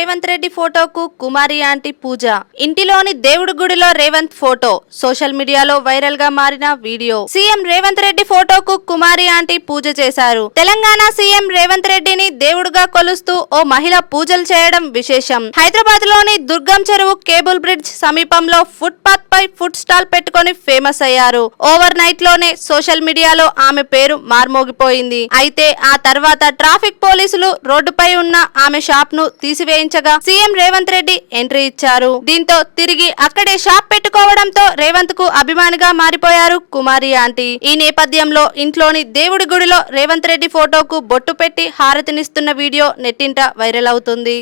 రేవంత్ రెడ్డి ఫోటోకు కుమారి aunty పూజ. ఇంటిలోని దేవుడి గుడిలో రేవంత్ ఫోటో సోషల్ మీడియాలో వైరల్ గా మారిన వీడియో. సీఎం రేవంత్ రెడ్డి ఫోటోకు కుమారి ఆంటీ పూజ చేశారు. తెలంగాణ సీఎం రేవంత్ రెడ్డిని దేవుడుగా కొలుస్తూ ఓ మహిళ పూజలు చేయడం విశేషం. హైదరాబాద్ లోని దుర్గం చెరువు కేబుల్ బ్రిడ్జ్ సమీపంలో ఫుట్ పాత్ పై ఫుడ్ స్టాల్ పెట్టుకొని ఫేమస్ అయ్యారు. ఓవర్ నైట్ లోనే సోషల్ మీడియాలో ఆమె పేరు మార్మోగిపోయింది. అయితే ఆ తర్వాత ట్రాఫిక్ పోలీసులు రోడ్డుపై ఉన్న ఆమె షాప్ ను తీసివేయించగా సీఎం రేవంత్ రెడ్డి ఎంట్రీ ఇచ్చారు. దీంతో తిరిగి అక్కడే షాప్ పెట్టుకోవడంతో రేవంత్ కు అభిమానిగా మారిపోయారు కుమారి ఆంటీ. ఈ నేపథ్యంలో ఇంట్లోని దేవుడి గుడిలో రేవంత్ రెడ్డి ఫోటోకు బొట్టు పెట్టి హారతినిస్తున్న వీడియో నెట్టింట వైరల్ అవుతుంది.